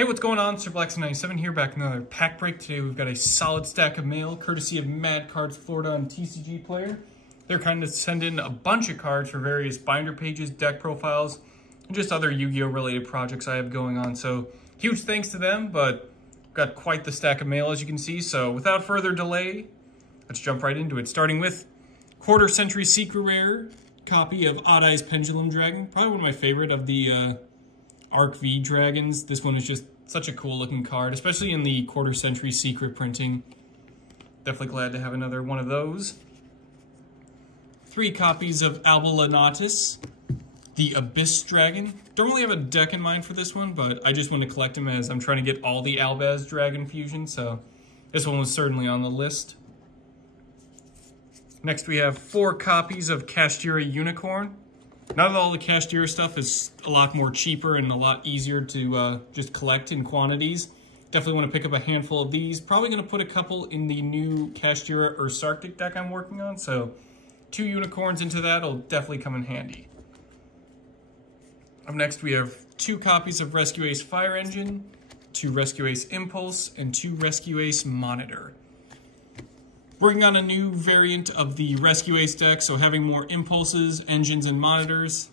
Hey, what's going on? Sir Blackson97 here, back in another pack break. Today we've got a solid stack of mail, courtesy of MadCardsFL on TCGPlayer. They're kind of sending a bunch of cards for various binder pages, deck profiles, and just other Yu-Gi-Oh! Related projects I have going on. So, huge thanks to them, but got quite the stack of mail as you can see. So, without further delay, let's jump right into it. Starting with quarter century secret rare copy of Odd Eyes Pendulum Dragon. Probably one of my favorite of the Arc V dragons. This one is just such a cool looking card, especially in the quarter century secret printing. Definitely glad to have another one of those. 3 copies of Albalonatus, the Abyss Dragon. Don't really have a deck in mind for this one, but I just want to collect them as I'm trying to get all the Albaz Dragon fusions, so this one was certainly on the list. Next we have 4 copies of Kashtira Unicorn. Now that all the Kashtira stuff is a lot more cheaper and a lot easier to just collect in quantities, definitely want to pick up a handful of these. Probably going to put a couple in the new Kashtira Ursarctic deck I'm working on, so 2 unicorns into that will definitely come in handy. Up next we have 2 copies of Rescue Ace Fire Engine, 2 Rescue Ace Impulse, and 2 Rescue Ace Monitor. Working on a new variant of the Rescue Ace deck, so having more impulses, engines, and monitors,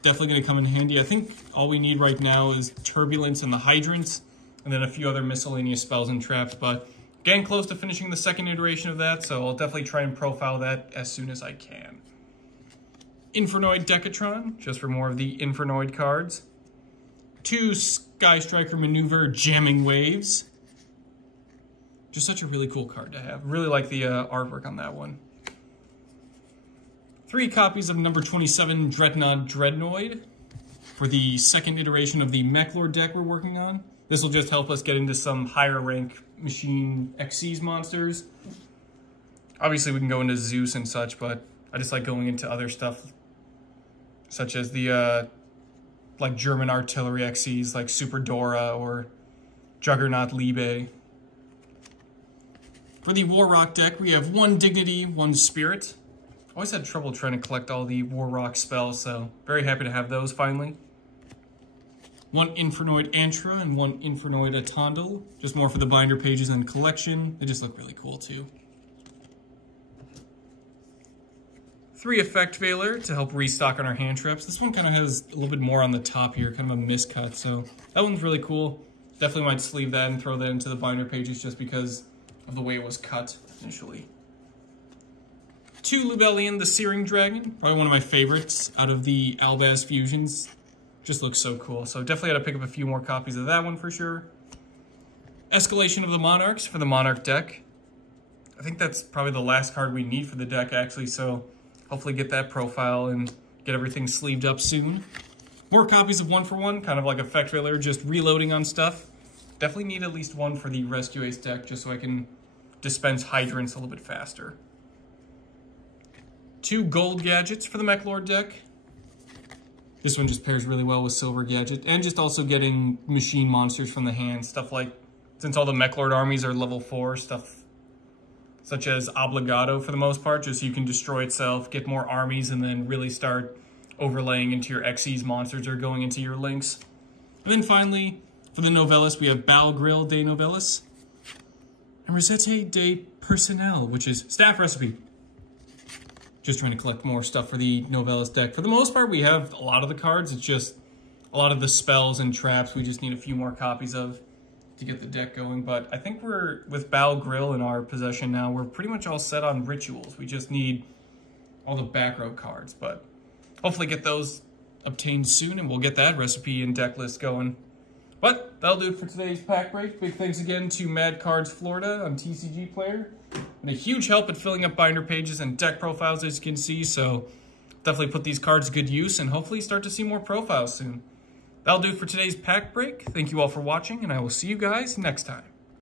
definitely going to come in handy. I think all we need right now is Turbulence and the Hydrants, and then a few other miscellaneous spells and traps, but getting close to finishing the second iteration of that, so I'll definitely try and profile that as soon as I can. Infernoid Decatron, just for more of the Infernoid cards. 2 Sky Striker Maneuver Jamming Waves. Just such a really cool card to have. Really like the artwork on that one. 3 copies of number 27 Dreadnought Dreadnoid for the second iteration of the Mechlord deck we're working on. This will just help us get into some higher rank machine XCs monsters. Obviously we can go into Zeus and such, but I just like going into other stuff such as the like German artillery XCs like Super Dora or Juggernaut Liebe. For the War Rock deck, we have 1 Dignity, 1 Spirit. Always had trouble trying to collect all the War Rock spells, so very happy to have those finally. 1 Infernoid Antra and 1 Infernoid Atondel. Just more for the binder pages and collection. They just look really cool too. 3 Effect Veiler to help restock on our hand traps. This one kind of has a little bit more on the top here, kind of a miscut, so that one's really cool. Definitely might sleeve that and throw that into the binder pages just because of the way it was cut initially. 2 Lubellion the Searing Dragon, probably one of my favorites out of the Albaz fusions. Just looks so cool, so definitely had to pick up a few more copies of that one for sure. Escalation of the Monarchs for the Monarch deck. I think that's probably the last card we need for the deck actually, so hopefully get that profile and get everything sleeved up soon. More copies of 1 for 1, kind of like Effect Veiler, just reloading on stuff. Definitely need at least 1 for the Rescue Ace deck just so I can dispense Hydrants a little bit faster. 2 Gold Gadgets for the Mechlord deck. This one just pairs really well with Silver Gadget, and just also getting machine monsters from the hand. Stuff like, since all the Mechlord armies are level 4, stuff such as Obligado for the most part, just so you can destroy itself, get more armies, and then really start overlaying into your XCs monsters or going into your links. And then finally, for the Novellus, we have Balgril de Novellus and Rosette de Personnel, which is staff recipe. Just trying to collect more stuff for the Novellus deck. For the most part, we have a lot of the cards. It's just a lot of the spells and traps we just need a few more copies of to get the deck going. But I think we're, with Balgril in our possession now, we're pretty much all set on rituals. We just need all the back row cards, but hopefully get those obtained soon and we'll get that recipe and deck list going. But that'll do it for today's pack break. Big thanks again to MadCardsFL on TCGPlayer. And a huge help at filling up binder pages and deck profiles, as you can see. So definitely put these cards to good use and hopefully start to see more profiles soon. That'll do it for today's pack break. Thank you all for watching, and I will see you guys next time.